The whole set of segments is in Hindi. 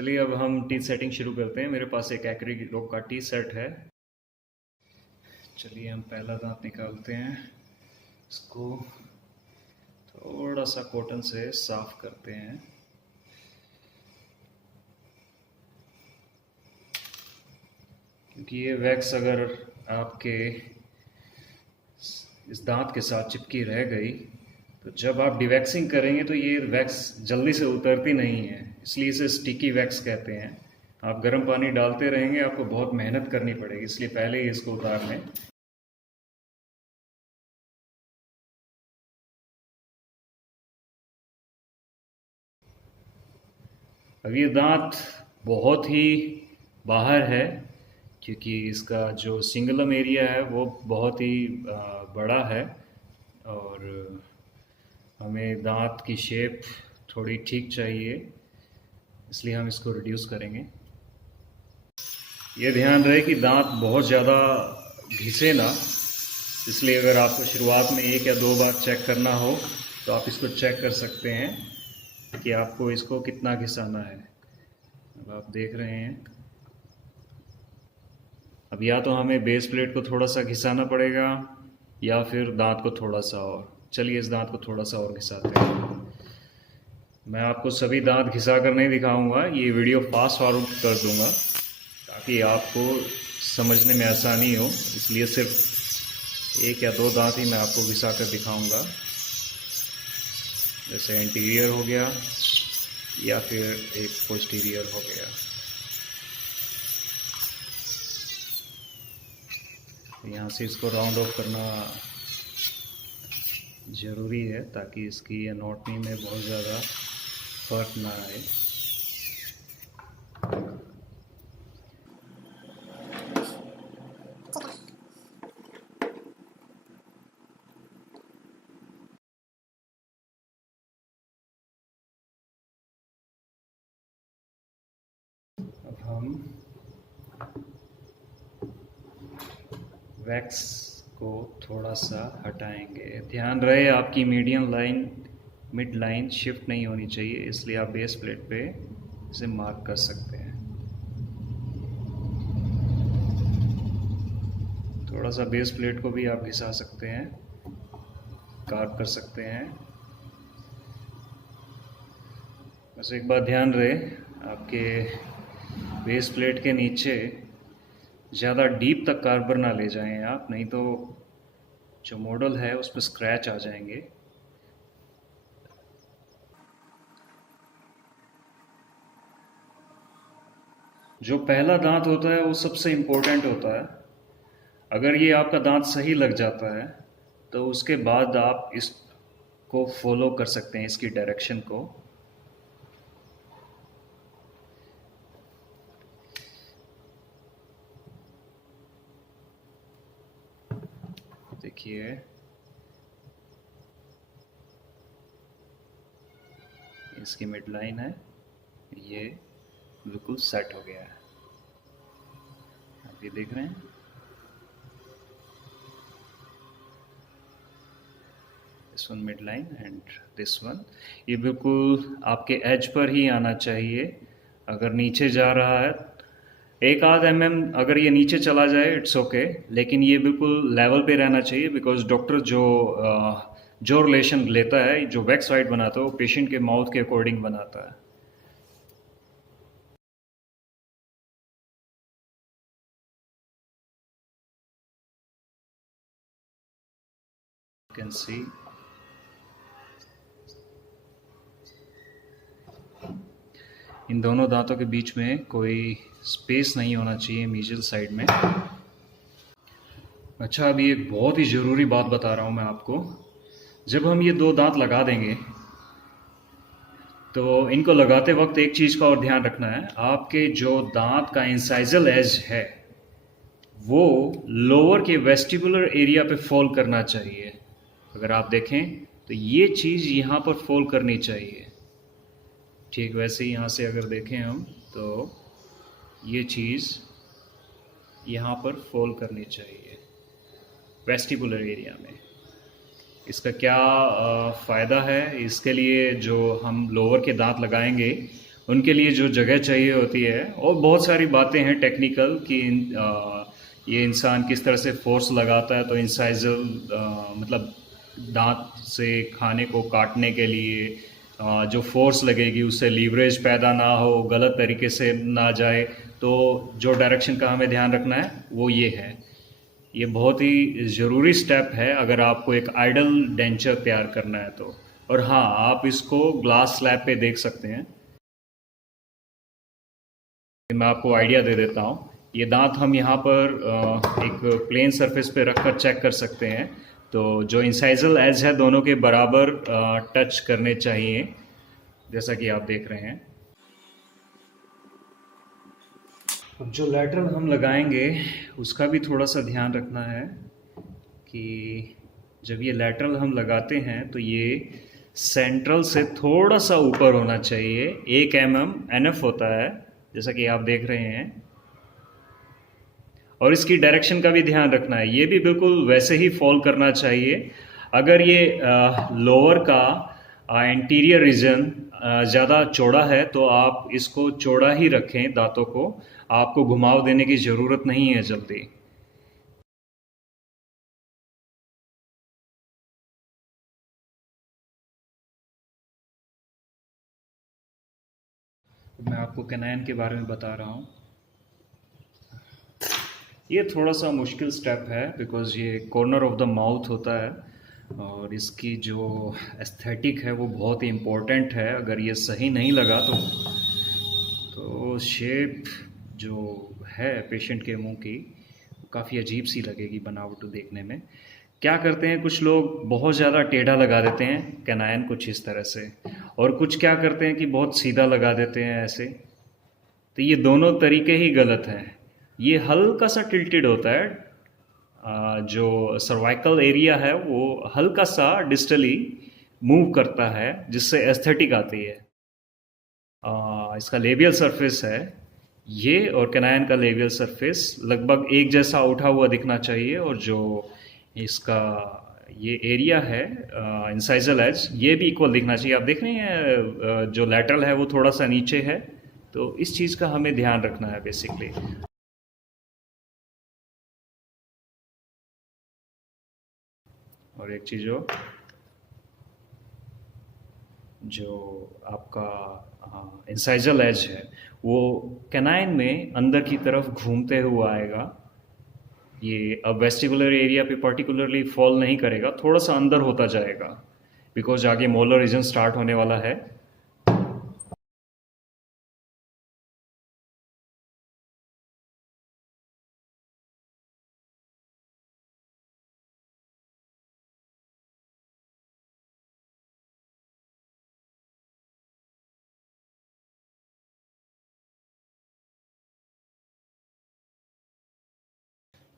चलिए अब हम टीथ सेटिंग शुरू करते हैं। मेरे पास एक एक्रिलिक का टीथ सेट है। चलिए हम पहला दांत निकालते हैं। इसको थोड़ा सा कॉटन से साफ करते हैं। क्योंकि ये वैक्स अगर आपके इस दांत के साथ चिपकी रह गई तो जब आप डिवैक्सिंग करेंगे तो ये वैक्स जल्दी से उतरती नहीं है, इसलिए इसे स्टिकी वैक्स कहते हैं। आप गर्म पानी डालते रहेंगे, आपको बहुत मेहनत करनी पड़ेगी, इसलिए पहले ही इसको उतार लें। अब ये दांत बहुत ही बाहर है क्योंकि इसका जो सिंगलम एरिया है वो बहुत ही बड़ा है और हमें दांत की शेप थोड़ी ठीक चाहिए, इसलिए हम इसको रिड्यूस करेंगे। ये ध्यान रहे कि दांत बहुत ज़्यादा घिसे ना, इसलिए अगर आपको शुरुआत में 1 या 2 बार चेक करना हो तो आप इसको चेक कर सकते हैं कि आपको इसको कितना घिसाना है। अब आप देख रहे हैं, अब या तो हमें बेस प्लेट को थोड़ा सा घिसाना पड़ेगा या फिर दांत को थोड़ा सा और। चलिए इस दांत को थोड़ा सा और घिसाते हैं। मैं आपको सभी दांत घिसा कर नहीं दिखाऊंगा, ये वीडियो फास्ट फॉरवर्ड कर दूंगा ताकि आपको समझने में आसानी हो, इसलिए सिर्फ 1 या 2 दांत ही मैं आपको घिसा कर दिखाऊंगा। जैसे एंटीरियर हो गया या फिर एक पोस्टीरियर हो गया। यहाँ से इसको राउंड ऑफ करना ज़रूरी है ताकि इसकी एनाटॉमी में बहुत ज़्यादा फर्क ना आए। अब हम वैक्स को थोड़ा सा हटाएंगे। ध्यान रहे आपकी मिड लाइन शिफ्ट नहीं होनी चाहिए, इसलिए आप बेस प्लेट पे इसे मार्क कर सकते हैं। थोड़ा सा बेस प्लेट को भी आप घिसा सकते हैं, कार्व कर सकते हैं। बस एक बात ध्यान रहे, आपके बेस प्लेट के नीचे ज़्यादा डीप तक कार्बर ना ले जाएं आप, नहीं तो जो मॉडल है उस पर स्क्रैच आ जाएंगे। जो पहला दांत होता है वो सबसे इम्पोर्टेंट होता है। अगर ये आपका दांत सही लग जाता है तो उसके बाद आप इसको फॉलो कर सकते हैं, इसकी डायरेक्शन को। देखिए इसकी मिड लाइन है, ये बिल्कुल सेट हो गया है। आप ये देख रहे हैं, this one mid line and this one, ये बिल्कुल आपके एज पर ही आना चाहिए। अगर नीचे जा रहा है 1-8 mm, अगर ये नीचे चला जाए इट्स ओके, लेकिन ये बिल्कुल लेवल पे रहना चाहिए। बिकॉज डॉक्टर जो रिलेशन लेता है, जो वैक्स वाइट बनाता है, वो पेशेंट के माउथ के अकॉर्डिंग बनाता है। कैन सी इन दोनों दांतों के बीच में कोई स्पेस नहीं होना चाहिए मीडियल साइड में। अच्छा, अभी एक बहुत ही ज़रूरी बात बता रहा हूँ मैं आपको। जब हम ये 2 दांत लगा देंगे तो इनको लगाते वक्त एक चीज़ का और ध्यान रखना है, आपके जो दांत का इंसाइजल एज है वो लोअर के वेस्टिबुलर एरिया पे फॉल करना चाहिए। अगर आप देखें तो ये चीज़ यहाँ पर फॉल करनी चाहिए। ठीक वैसे ही यहाँ से अगर देखें हम तो ये चीज़ यहाँ पर फॉल करनी चाहिए वेस्टिबुलर एरिया में। इसका क्या फ़ायदा है? इसके लिए जो हम लोअर के दांत लगाएंगे उनके लिए जो जगह चाहिए होती है, और बहुत सारी बातें हैं टेक्निकल कि ये इंसान किस तरह से फोर्स लगाता है, तो इंसाइजल मतलब दांत से खाने को काटने के लिए जो फोर्स लगेगी उससे लीवरेज पैदा ना हो, गलत तरीके से ना जाए, तो जो डायरेक्शन का हमें ध्यान रखना है वो ये है। ये बहुत ही ज़रूरी स्टेप है अगर आपको एक आइडल डेंचर तैयार करना है तो। और हाँ, आप इसको ग्लास स्लैब पे देख सकते हैं। मैं आपको आइडिया दे देता हूँ। ये दांत हम यहाँ पर एक प्लेन सरफेस पे रखकर चेक कर सकते हैं। तो जो इंसाइजल एज है दोनों के बराबर टच करने चाहिए, जैसा कि आप देख रहे हैं। अब जो लैटरल हम लगाएंगे उसका भी थोड़ा सा ध्यान रखना है कि जब ये लैटरल हम लगाते हैं तो ये सेंट्रल से थोड़ा सा ऊपर होना चाहिए। 1 mm एनएफ होता है, जैसा कि आप देख रहे हैं। और इसकी डायरेक्शन का भी ध्यान रखना है, ये भी बिल्कुल वैसे ही फॉल करना चाहिए। अगर ये लोअर का एंटीरियर रीजन ज़्यादा चौड़ा है तो आप इसको चौड़ा ही रखें दांतों को, आपको घुमाव देने की ज़रूरत नहीं है जल्दी। मैं आपको कैनाइन के बारे में बता रहा हूँ। ये थोड़ा सा मुश्किल स्टेप है बिकॉज़ ये कॉर्नर ऑफ द माउथ होता है, और इसकी जो एस्थेटिक है वो बहुत ही इम्पोर्टेंट है। अगर ये सही नहीं लगा तो शेप जो है पेशेंट के मुंह की काफ़ी अजीब सी लगेगी बनावट देखने में। क्या करते हैं कुछ लोग, बहुत ज़्यादा टेढ़ा लगा देते हैं कैनाइन कुछ इस तरह से, और कुछ क्या करते हैं कि बहुत सीधा लगा देते हैं ऐसे। तो ये दोनों तरीके ही गलत हैं। ये हल्का सा टिल्टेड होता है, जो सर्वाइकल एरिया है वो हल्का सा डिस्टली मूव करता है जिससे एस्थेटिक आती है। इसका लेबियल सरफेस है ये, और कैनाइन का लेबियल सरफेस लगभग एक जैसा उठा हुआ दिखना चाहिए, और जो इसका ये एरिया है इंसाइजल एज, ये भी इक्वल दिखना चाहिए। आप देख रहे हैं जो लैटरल है वो थोड़ा सा नीचे है, तो इस चीज़ का हमें ध्यान रखना है बेसिकली। और एक चीज़ हो, जो आपका इंसाइजल एज है वो कैनाइन में अंदर की तरफ घूमते हुआ आएगा। ये अब वेस्टिबुलर एरिया पे पर्टिकुलरली फॉल नहीं करेगा, थोड़ा सा अंदर होता जाएगा बिकॉज आगे मोलर रीजन स्टार्ट होने वाला है।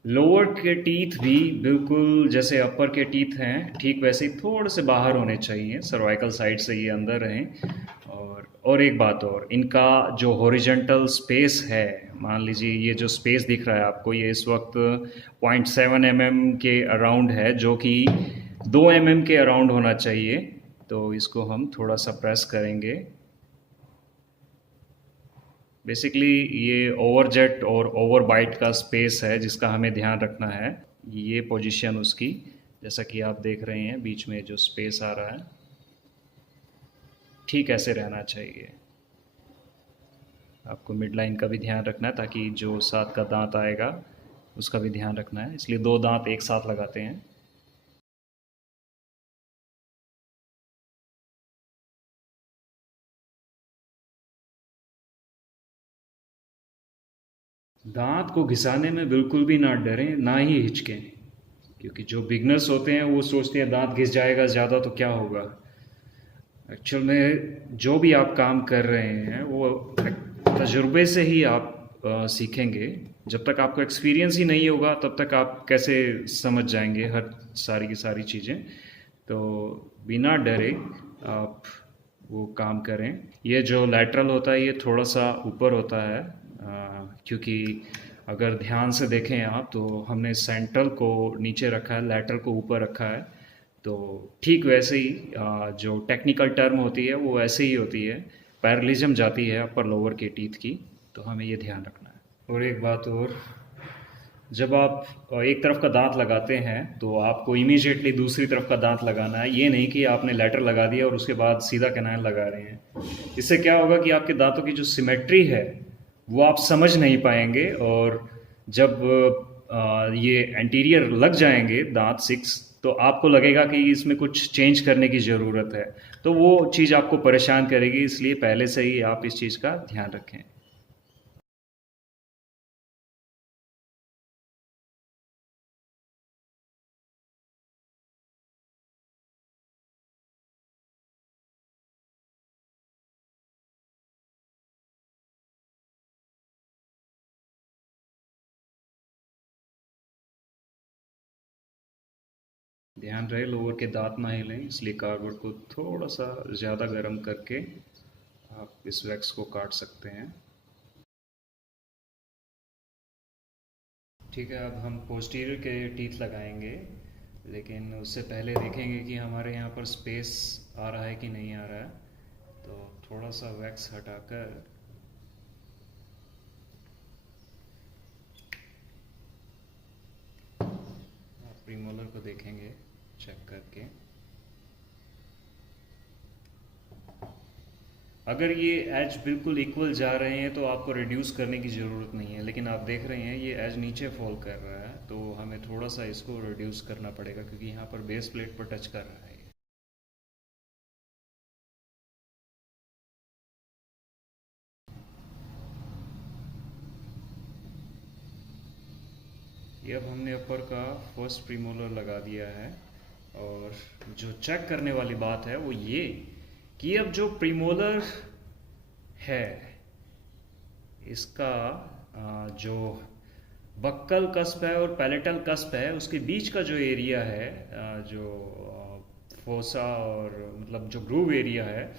लोअर के टीथ भी बिल्कुल जैसे अपर के टीथ हैं ठीक वैसे ही थोड़े से बाहर होने चाहिए, सर्वाइकल साइड से ये अंदर रहें। और एक बात और, इनका जो हॉरिजेंटल स्पेस है, मान लीजिए ये जो स्पेस दिख रहा है आपको, ये इस वक्त 0.7 mm के अराउंड है, जो कि 2 mm के अराउंड होना चाहिए। तो इसको हम थोड़ा सा प्रेस करेंगे। बेसिकली ये ओवरजेट और ओवरबाइट का स्पेस है जिसका हमें ध्यान रखना है। ये पोजीशन उसकी, जैसा कि आप देख रहे हैं बीच में जो स्पेस आ रहा है, ठीक ऐसे रहना चाहिए। आपको मिड लाइन का भी ध्यान रखना है ताकि जो साथ का दांत आएगा उसका भी ध्यान रखना है, इसलिए 2 दांत एक साथ लगाते हैं। दांत को घिसाने में बिल्कुल भी ना डरें, ना ही हिचकें, क्योंकि जो बिगनर्स होते हैं वो सोचते हैं दांत घिस जाएगा ज़्यादा तो क्या होगा। एक्चुअल में जो भी आप काम कर रहे हैं वो तजुर्बे से ही आप सीखेंगे। जब तक आपको एक्सपीरियंस ही नहीं होगा तब तक आप कैसे समझ जाएंगे हर सारी की सारी चीज़ें। तो बिना डरे आप वो काम करें। ये जो लैटरल होता है ये थोड़ा सा ऊपर होता है, क्योंकि अगर ध्यान से देखें आप तो हमने सेंट्रल को नीचे रखा है, लैटरल को ऊपर रखा है। तो ठीक वैसे ही जो टेक्निकल टर्म होती है वो ऐसे ही होती है। पैरेलिज्म जाती है अपर लोअर के टीथ की, तो हमें ये ध्यान रखना है। और एक बात और, जब आप एक तरफ का दांत लगाते हैं तो आपको इमीडिएटली दूसरी तरफ का दांत लगाना है। ये नहीं कि आपने लेटर लगा दिया और उसके बाद सीधा कैनाइन लगा रहे हैं। इससे क्या होगा कि आपके दांतों की जो सिमेट्री है वो आप समझ नहीं पाएंगे, और जब ये एंटीरियर लग जाएंगे दांत 6, तो आपको लगेगा कि इसमें कुछ चेंज करने की ज़रूरत है, तो वो चीज़ आपको परेशान करेगी। इसलिए पहले से ही आप इस चीज़ का ध्यान रखें। ध्यान रहे लोअर के दांत ना हिलें, इसलिए कार्डबोर्ड को थोड़ा सा ज़्यादा गर्म करके आप इस वैक्स को काट सकते हैं। ठीक है, अब हम पोस्टीरियर के टीथ लगाएंगे, लेकिन उससे पहले देखेंगे कि हमारे यहाँ पर स्पेस आ रहा है कि नहीं आ रहा है। तो थोड़ा सा वैक्स हटाकर आप प्रीमोलर को देखेंगे चेक करके। अगर ये एज बिल्कुल इक्वल जा रहे हैं तो आपको रिड्यूस करने की ज़रूरत नहीं है, लेकिन आप देख रहे हैं ये एज नीचे फॉल कर रहा है, तो हमें थोड़ा सा इसको रिड्यूस करना पड़ेगा, क्योंकि यहाँ पर बेस प्लेट पर टच कर रहा है। ये अब हमने अपर का फर्स्ट प्रीमोलर लगा दिया है, और जो चेक करने वाली बात है वो ये कि अब जो प्रीमोलर है इसका जो बक्कल कस्प है और पैलेटल कस्प है, उसके बीच का जो एरिया है, जो फोसा और मतलब जो ग्रूव एरिया है,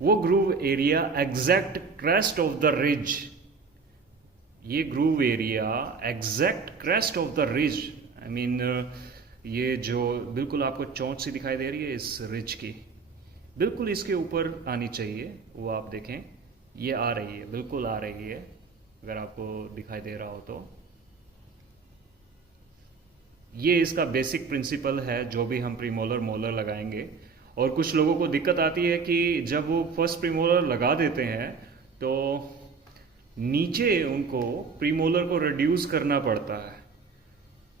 वो groove area exact crest of the ridge, ये groove area exact crest of the ridge, I mean ये जो बिल्कुल आपको चोंच सी दिखाई दे रही है इस रिज की, बिल्कुल इसके ऊपर आनी चाहिए। वो आप देखें ये आ रही है, बिल्कुल आ रही है, अगर आपको दिखाई दे रहा हो तो। ये इसका बेसिक प्रिंसिपल है जो भी हम प्रीमोलर मोलर लगाएंगे। और कुछ लोगों को दिक्कत आती है कि जब वो फर्स्ट प्रीमोलर लगा देते हैं तो नीचे उनको प्रीमोलर को रिड्यूस करना पड़ता है।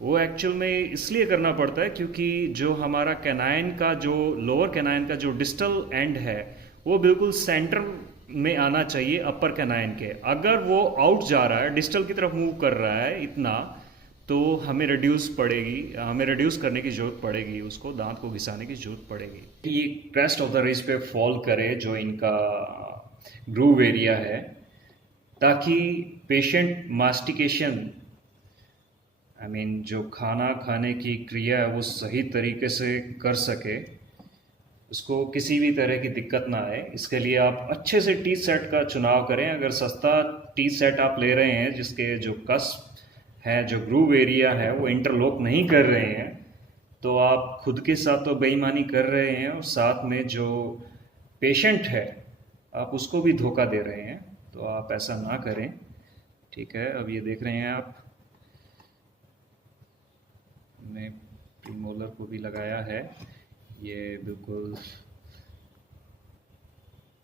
वो एक्चुअल में इसलिए करना पड़ता है क्योंकि जो हमारा कैनाइन का जो लोअर कैनाइन का जो डिस्टल एंड है वो बिल्कुल सेंटर में आना चाहिए अपर कैनाइन के। अगर वो आउट जा रहा है, डिस्टल की तरफ मूव कर रहा है इतना, तो हमें रिड्यूस करने की जरूरत पड़ेगी, उसको दांत को घिसाने की जरूरत पड़ेगी। ये क्रेस्ट ऑफ द रिज पे फॉल करे जो इनका ग्रूव एरिया है, ताकि पेशेंट मास्टिकेशन आई मीन जो खाना खाने की क्रिया है वो सही तरीके से कर सके, उसको किसी भी तरह की दिक्कत ना आए। इसके लिए आप अच्छे से टीथ सेट का चुनाव करें। अगर सस्ता टीथ सेट आप ले रहे हैं जिसके जो कस्प है, जो ग्रूव एरिया है वो इंटरलॉक नहीं कर रहे हैं, तो आप खुद के साथ तो बेईमानी कर रहे हैं और साथ में जो पेशेंट है आप उसको भी धोखा दे रहे हैं। तो आप ऐसा ना करें, ठीक है। अब ये देख रहे हैं आप, हमने प्रीमोलर को भी लगाया है। ये बिल्कुल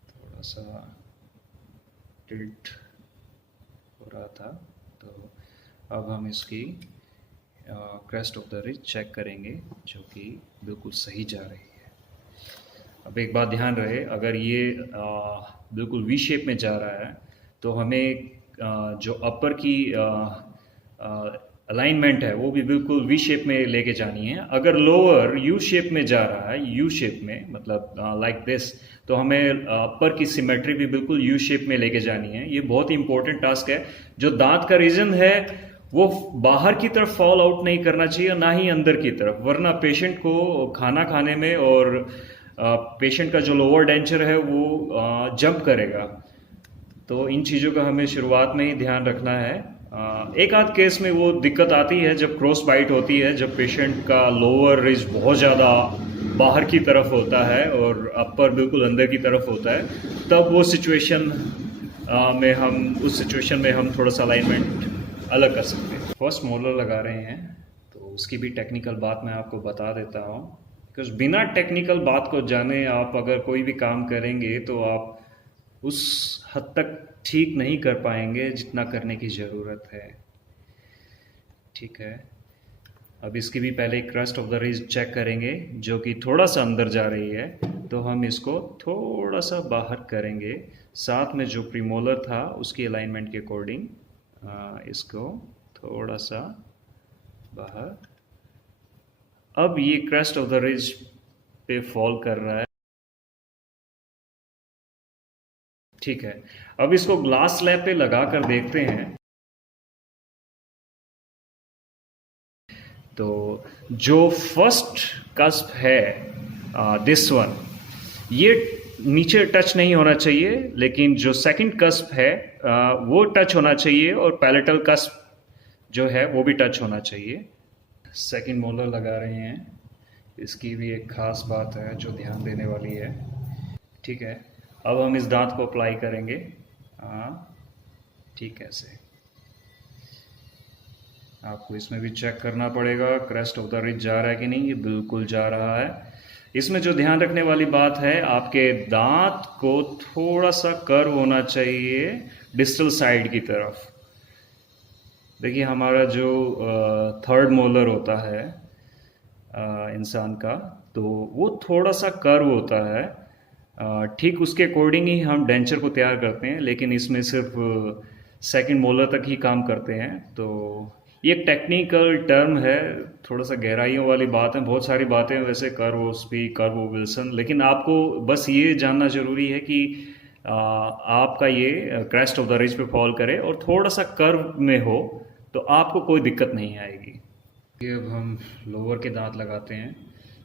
थोड़ा सा टिल्ट हो रहा था, तो अब हम इसकी crest of the ridge check करेंगे जो कि बिल्कुल सही जा रही है। अब एक बात ध्यान रहे, अगर ये बिल्कुल वी शेप में जा रहा है तो हमें जो अपर की अलाइनमेंट है वो भी बिल्कुल वी शेप में लेके जानी है। अगर लोअर यू शेप में जा रहा है, यू शेप में मतलब लाइक दिस, तो हमें अपर की सिमेट्री भी बिल्कुल यू शेप में लेके जानी है। ये बहुत ही इंपॉर्टेंट टास्क है। जो दांत का रीजन है वो बाहर की तरफ फॉल आउट नहीं करना चाहिए, ना ही अंदर की तरफ, वरना पेशेंट को खाना खाने में और पेशेंट का जो लोअर डेंचर है वो जंप करेगा। तो इन चीज़ों का हमें शुरुआत में ही ध्यान रखना है। एक आध केस में वो दिक्कत आती है जब क्रॉस बाइट होती है, जब पेशेंट का लोअर रिज बहुत ज़्यादा बाहर की तरफ होता है और अपर बिल्कुल अंदर की तरफ होता है, तब वो सिचुएशन में हम उस सिचुएशन में हम थोड़ा सा अलाइनमेंट अलग कर सकते हैं। फर्स्ट मोलर लगा रहे हैं तो उसकी भी टेक्निकल बात मैं आपको बता देता हूँ, बिकॉज बिना टेक्निकल बात को जाने आप अगर कोई भी काम करेंगे तो आप उस हद तक ठीक नहीं कर पाएंगे जितना करने की ज़रूरत है। ठीक है, अब इसकी भी पहले crust of the ridge check करेंगे जो कि थोड़ा सा अंदर जा रही है, तो हम इसको थोड़ा सा बाहर करेंगे, साथ में जो प्रीमोलर था उसकी अलाइनमेंट के अकॉर्डिंग इसको थोड़ा सा बाहर। अब ये क्रस्ट ऑफ द रिज पे फॉल कर रहा है। ठीक है, अब इसको ग्लास स्लैब पे लगा कर देखते हैं। तो जो फर्स्ट कस्प है दिस वन, ये नीचे टच नहीं होना चाहिए, लेकिन जो सेकंड कस्प है वो टच होना चाहिए, और पैलेटल कस्प जो है वो भी टच होना चाहिए। सेकंड मोलर लगा रहे हैं, इसकी भी एक खास बात है जो ध्यान देने वाली है। ठीक है, अब हम इस दांत को अप्लाई करेंगे। हाँ ठीक है, से आपको इसमें भी चेक करना पड़ेगा क्रेस्ट ऑफ द रिज जा रहा है कि नहीं। ये बिल्कुल जा रहा है। इसमें जो ध्यान रखने वाली बात है, आपके दांत को थोड़ा सा कर्व होना चाहिए डिस्टल साइड की तरफ। देखिए हमारा जो थर्ड मोलर होता है इंसान का, तो वो थोड़ा सा कर्व होता है। ठीक उसके अकॉर्डिंग ही हम डेंचर को तैयार करते हैं, लेकिन इसमें सिर्फ सेकंड मोलर तक ही काम करते हैं। तो ये एक टेक्निकल टर्म है, थोड़ा सा गहराइयों वाली बात है। बहुत सारी बातें वैसे कर्व स्पीक, कर्व विल्सन, लेकिन आपको बस ये जानना जरूरी है कि आपका ये क्रेस्ट ऑफ द रिज पे फॉल करे और थोड़ा सा कर्व में हो, तो आपको कोई दिक्कत नहीं आएगी। ये अब हम लोअर के दांत लगाते हैं।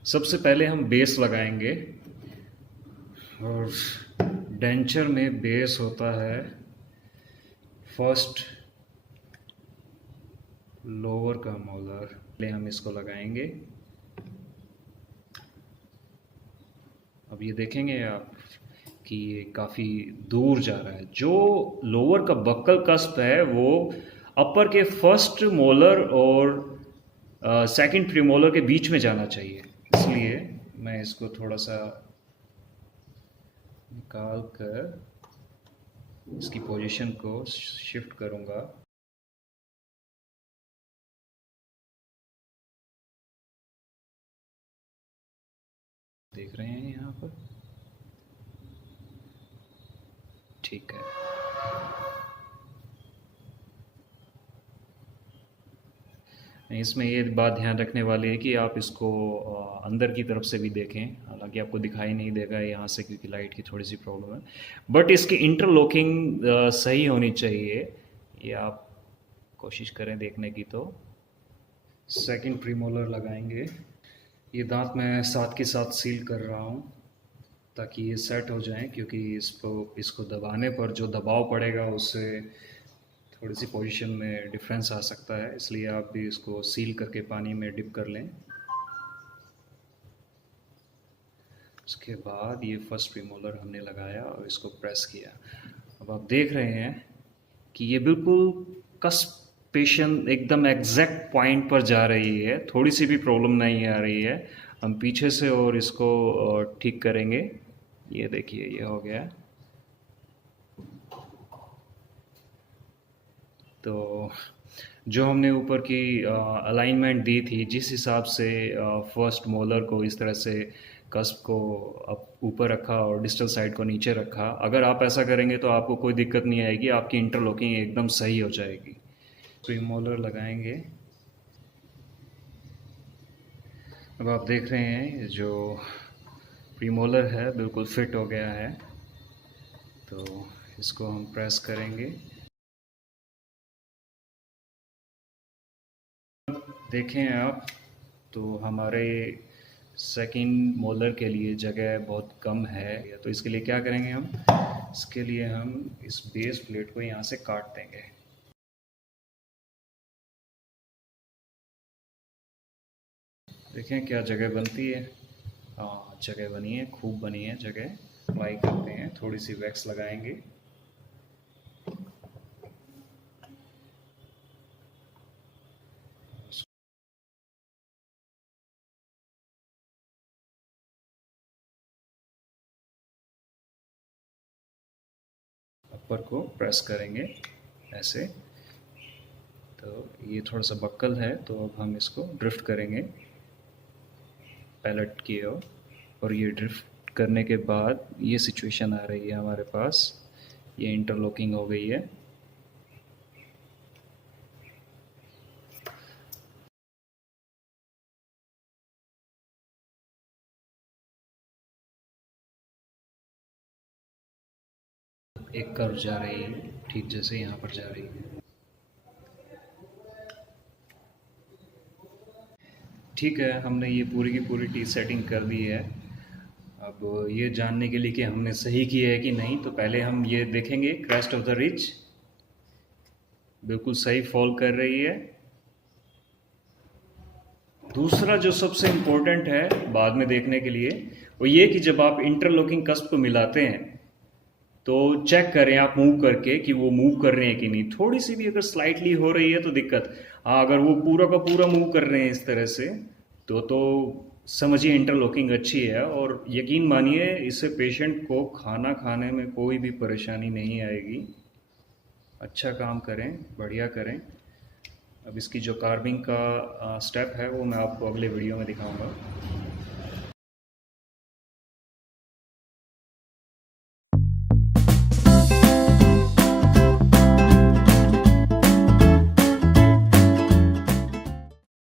सबसे पहले हम बेस लगाएंगे, और डेंचर में बेस होता है फर्स्ट लोअर का मोलर। पहले हम इसको लगाएंगे। अब ये देखेंगे आप कि ये काफ़ी दूर जा रहा है। जो लोअर का बक्कल कस्प है वो अपर के फर्स्ट मोलर और सेकंड प्रीमोलर के बीच में जाना चाहिए, इसलिए मैं इसको थोड़ा सा निकाल कर इसकी पोजीशन को शिफ्ट करूंगा। देख रहे हैं यहाँ पर, ठीक है। इसमें ये बात ध्यान रखने वाली है कि आप इसको अंदर की तरफ से भी देखें, हालांकि आपको दिखाई नहीं देगा यहाँ से क्योंकि लाइट की थोड़ी सी प्रॉब्लम है, बट इसकी इंटरलॉकिंग सही होनी चाहिए। ये आप कोशिश करें देखने की। तो सेकंड प्रीमोलर लगाएंगे। ये दांत मैं साथ के साथ सील कर रहा हूँ ताकि ये सेट हो जाए, क्योंकि इसको दबाने पर जो दबाव पड़ेगा उससे थोड़ी सी पोजीशन में डिफरेंस आ सकता है, इसलिए आप भी इसको सील करके पानी में डिप कर लें। उसके बाद ये फर्स्ट प्रीमोलर हमने लगाया और इसको प्रेस किया। अब आप देख रहे हैं कि ये बिल्कुल कस्पेशन एकदम एग्जैक्ट पॉइंट पर जा रही है, थोड़ी सी भी प्रॉब्लम नहीं आ रही है। हम पीछे से और इसको ठीक करेंगे। ये देखिए ये हो गया। तो जो हमने ऊपर की अलाइनमेंट दी थी, जिस हिसाब से फर्स्ट मोलर को इस तरह से कस्प को अब ऊपर रखा और डिस्टल साइड को नीचे रखा, अगर आप ऐसा करेंगे तो आपको कोई दिक्कत नहीं आएगी, आपकी इंटरलॉकिंग एकदम सही हो जाएगी। प्रीमोलर लगाएंगे। अब आप देख रहे हैं जो प्रीमोलर है बिल्कुल फिट हो गया है, तो इसको हम प्रेस करेंगे। देखें आप, तो हमारे सेकंड मोलर के लिए जगह बहुत कम है, तो इसके लिए क्या करेंगे हम, इसके लिए हम इस बेस प्लेट को यहाँ से काट देंगे। देखें क्या जगह बनती है। हाँ, जगह बनी है, खूब बनी है जगह। अप्लाई करते हैं, थोड़ी सी वैक्स लगाएंगे। अपर को प्रेस करेंगे ऐसे। तो ये थोड़ा सा बक्कल है, तो अब हम इसको ड्रिफ्ट करेंगे पैलेट की ओर। और ये ड्रिफ्ट करने के बाद ये सिचुएशन आ रही है हमारे पास, ये इंटरलॉकिंग हो गई है। एक कर्व जा रही है, ठीक जैसे यहाँ पर जा रही है। ठीक है, हमने ये पूरी की पूरी टी सेटिंग कर दी है। अब ये जानने के लिए कि हमने सही किया है कि नहीं, तो पहले हम ये देखेंगे क्रेस्ट ऑफ द रिज बिल्कुल सही फॉल कर रही है। दूसरा जो सबसे इम्पोर्टेंट है बाद में देखने के लिए, वो ये कि जब आप इंटरलॉकिंग कस्प मिलाते हैं तो चेक करें आप मूव करके कि वो मूव कर रहे हैं कि नहीं। थोड़ी सी भी अगर स्लाइटली हो रही है तो दिक्कत। हाँ, अगर वो पूरा का पूरा मूव कर रहे हैं इस तरह से तो समझिए इंटरलॉकिंग अच्छी है। और यकीन मानिए, इससे पेशेंट को खाना खाने में कोई भी परेशानी नहीं आएगी। अच्छा काम करें, बढ़िया करें। अब इसकी जो कार्विंग का स्टेप है वो मैं आपको अगले वीडियो में दिखाऊंगा।